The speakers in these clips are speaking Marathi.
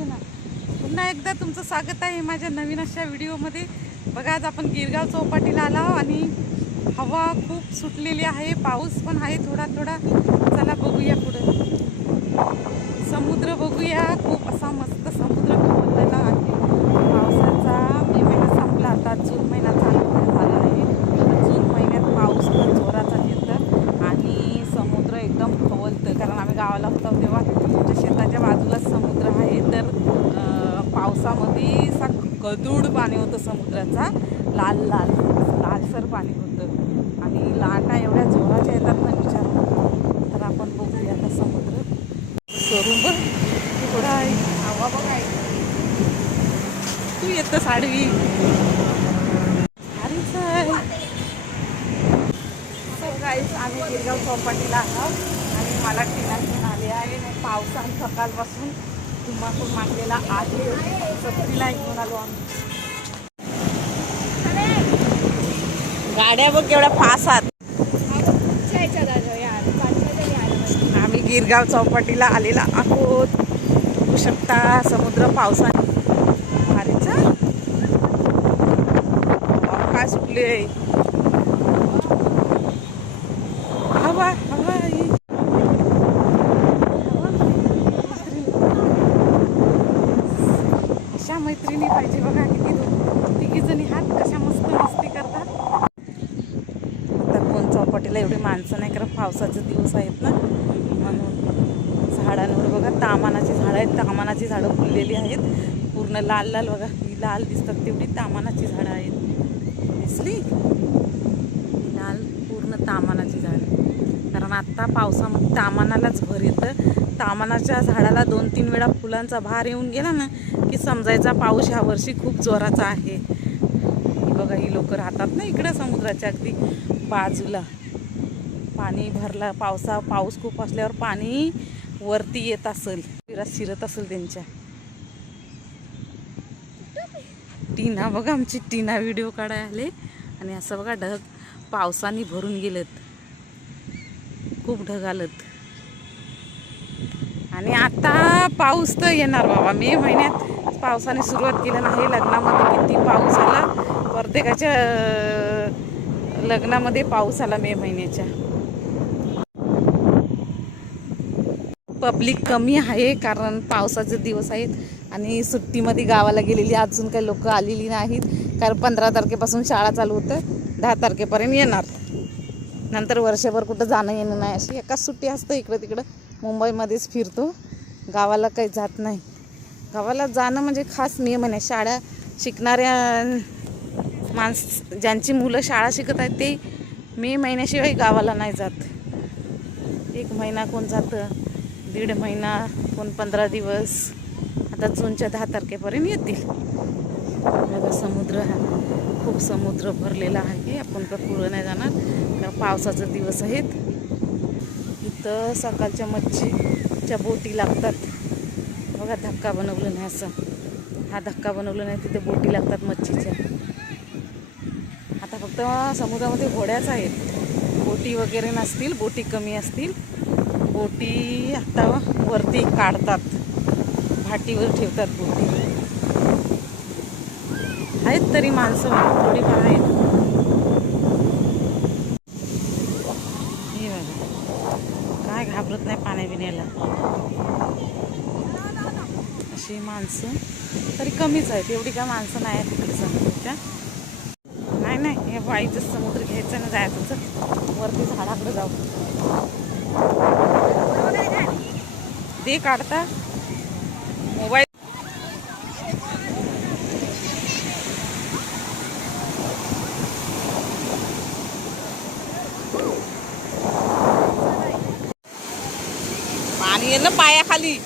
पाहिजे ना. पुन्हा एकदा तुमचं स्वागत आहे माझ्या नवीन अशा व्हिडिओमध्ये. बघा आज आपण गिरगाव चौपाटीला आला आणि हवा खूप सुटलेली आहे. पाऊस पण आहे थोडा थोडा चला बघूया पुढे. समुद्र बघूया. खूप असा मस्त समुद्र खवळलेला आहे पावसाचा मे महिना संपला आता जून महिना चालू झाला आहे जून महिन्यात पाऊस पण जोराचा येतं आणि समुद्र एकदम खवलतं कारण आम्ही गावाला होतो तेव्हा आमच्या शेताच्या बाजूलाच समुद्र आहे तर अं, पावसामध्ये असा गदूड पाणी होतं समुद्राचा. लाल लाल लालसर पाणी होतं. आणि लाटा एवढ्या जोराच्या येतात ना विचार. तर आपण बघूया आता समुद्र. स्वरूप थोडा आहे हवा बघा तू येतं साडवी. अरे आहे So आम्ही गिरगाव चौपाटीला आहोत आणि मला टिना घेऊन आले आहे. आणि सकाळपासून तुम्हाला मांडलेला आहे. सत्रीला घेऊन आलो आम्ही. गाड्या बघ केवढ्या फासात आम्ही गिरगाव चौपाटीला आलेला आहोत. बघू शकता समुद्र पावसाने. भारीचा काय सुटले हवा हवा ही. अशा मैत्रिणी पाहिजे बघा किती दो तिघी जणी हात कशा मस्त मस्ती करतात आता कोण चौपाटीला एवढी माणसं नाही कारण पावसाचे दिवस आहेत ना. म्हणून झाडांवर बघा तामानाची झाडं आहेत. तामानाची झाडं फुललेली आहेत. पूर्ण लाल लाल बघा ही लाल दिसतात तेवढी तामानाची झाडं आहेत. दिसली? लाल पूर्ण तामानाची झाडं. कारण आत्ता पावसामध्ये तामानालाच भर येतं. तामानाच्या झाडाला दोन तीन वेळा फुलांचा भार येऊन गेला ना की समजायचा पाऊस ह्या वर्षी खूप जोराचा आहे. बघा ही लोक राहतात ना इकडं समुद्राच्या अगदी बाजूला. पाणी भरला पावसा पाऊस खूप असल्यावर पाणी वरती येत असेल. विरात शिरत असेल त्यांच्या. टीना बघा आमची टीना व्हिडिओ काढाय आले. आणि असं बघा ढग पावसाने भरून गेलेत. खूप ढग आलत. आणि आता पाऊस तर येणार बाबा. मे महिन्यात पावसाने सुरुवात केली नाही. लग्नामध्ये किती पाऊस आला. प्रत्येकाच्या लग्नामध्ये पाऊस आला मे महिन्याच्या. पब्लिक कमी आहे कारण पावसाचे दिवस आहेत आणि सुट्टीमध्ये गावाला गेलेली अजून काही लोक आलेली नाहीत. कारण पंधरा तारखेपासून शाळा चालू होतं. दहा तारखेपर्यंत येणार. नंतर वर्षभर कुठं जाणं येणं नाही अशी. एकाच सुट्टी असतं इकडं तिकडं. मुंबईमध्येच फिरतो. गावाला काही जात नाही. गावाला जाणं म्हणजे खास नियम आहे. शाळा शिकणाऱ्या माणस ज्यांची मुलं शाळा शिकत आहेत ते मे महिन्याशिवाय गावाला नाही जात. एक महिना कोण जातं? दीड महिना कोण पंधरा दिवस. आता जूनच्या दहा तारखेपर्यंत येतील. बघा समुद्र हा खूप समुद्र भरलेला आहे. आपण का पुढं नाही जाणार. कारण पावसाचे दिवस आहेत. इथं सकाळच्या मच्छीच्या बोटी लागतात. बघा धक्का बनवलं नाही असं. हा धक्का बनवलं नाही तिथे बोटी लागतात मच्छीच्या. आता फक्त समुद्रामध्ये घोड्याच आहेत. बोटी वगैरे नसतील बोटी कमी असतील. बोटी आता वरती काढतात. भाटीवर ठेवतात बोटी. आहेत तरी माणसं थोडीफार आहेत. हे काय घाबरत नाही पाण्या बिण्याला. अशी माणसं तरी कमीच आहेत. एवढी काय माणसं नाही आहेत तिकडे समुद्राच्या नाही नाही. हे वाईचं समुद्र घ्यायचं ना जायचं. वरती झाडाकडे जाऊ. दे काढता. मोबाईल पाणी येईल ना पायाखाली.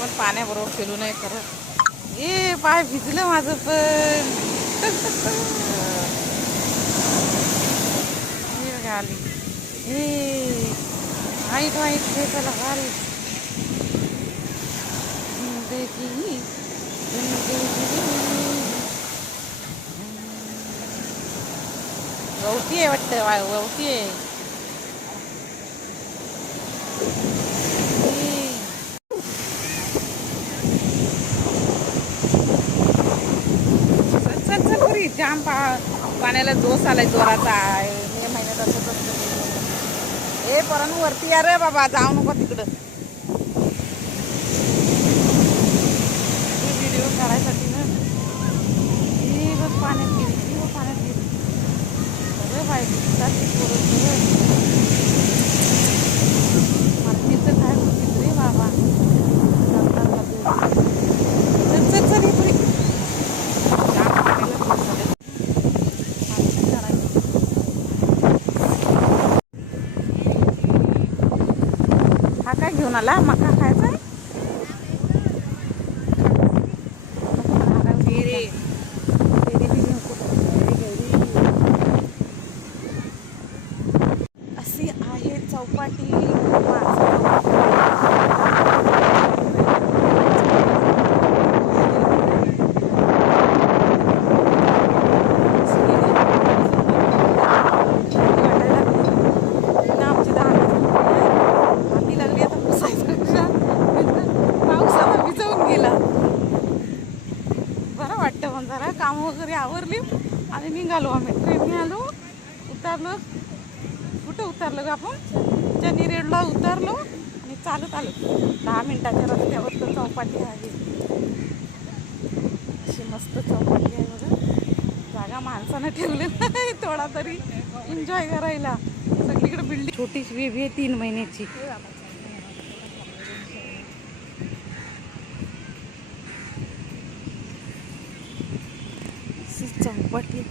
पण पाण्याबरोबर खेळू नाही करत ए पाय भिजलं माझं पण. हे बघा आली वाईट वाईट खेळायला भारी जिंदगी गवती आहे वाटतं वा- गवती आहे. जाम पा पाण्याला जोस आलाय जोराचा. आहे मे महिन्यात असंच असतं ए परन वरती या रे बाबा जाऊ नको तिकडं व्हिडिओ काढायसाठी ना ही बघ पाण्यात गेली ही बघ पाण्यात गेली अरे बाई दिसतात ती पोरं सगळं. मातीचं काय होतील रे बाबा चालतात मध्ये. चल चल चल ये पुढे. जाम पाण्याला जोस आलाय. माती काढायला. हा काय घेऊन आला मका खायचा. आहे हा काय पेरे. पेरे बी घेऊन खूप पेरे घरी. अशी आहे चौपाटी आमची आधी लागली आता पुसायचं पावसाला भिजवून गेला बरं वाटतं पण जरा कामं वगैरे आवरली आणि निघालो आम्ही. ट्रेनने आलो उतरलो. कुठं उतरलो ग आपण? चनी रेडला उतरलो आणि चालत आलो. दहा मिनिटाच्या रस्त्यावर तर चौपाटी आहे. अशी मस्त चौपाटी आहे बघा. जागा माणसानं ठेवलेला आहे थोडा तरी एन्जॉय करायला. सगळीकडे बिल्डिंग छोटीच बेबी आहे तीन महिन्याची. आहे.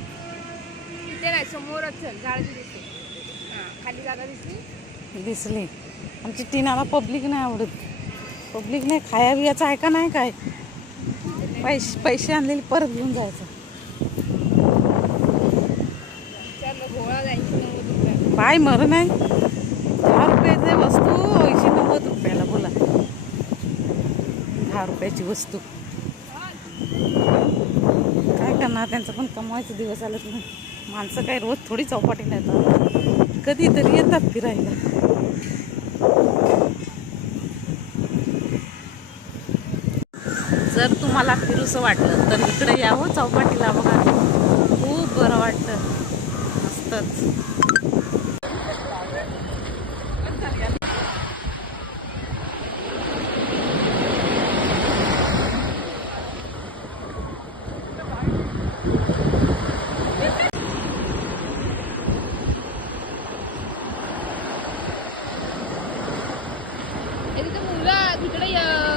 तिथे नाही समोरच झाड हां खाली जागा दिसली. दिसली. आमची टीनाला पब्लिक नाही आवडत. पब्लिक नाही खाया बियाचं आहे का नाही काय? पैसे पैसे आणलेले परत घेऊन जायचं. पाय मर नाही दहा रुपयाची वस्तू ऐंशी नव्वद रुपयाला बोला दहा रुपयाची वस्तू. काय करणार? त्यांचं पण कमवायचे दिवस आलेत ना. माणसं काय रोज थोडी चौपाटीला येतात कधीतरी येतात फिरायला. जर तुम्हाला फिरूसं वाटलं तर इकडे यावं हो चौपाटीला बघा. खूप बरं वाटतं. मस्तच. तिथे मुलं तिकडे य-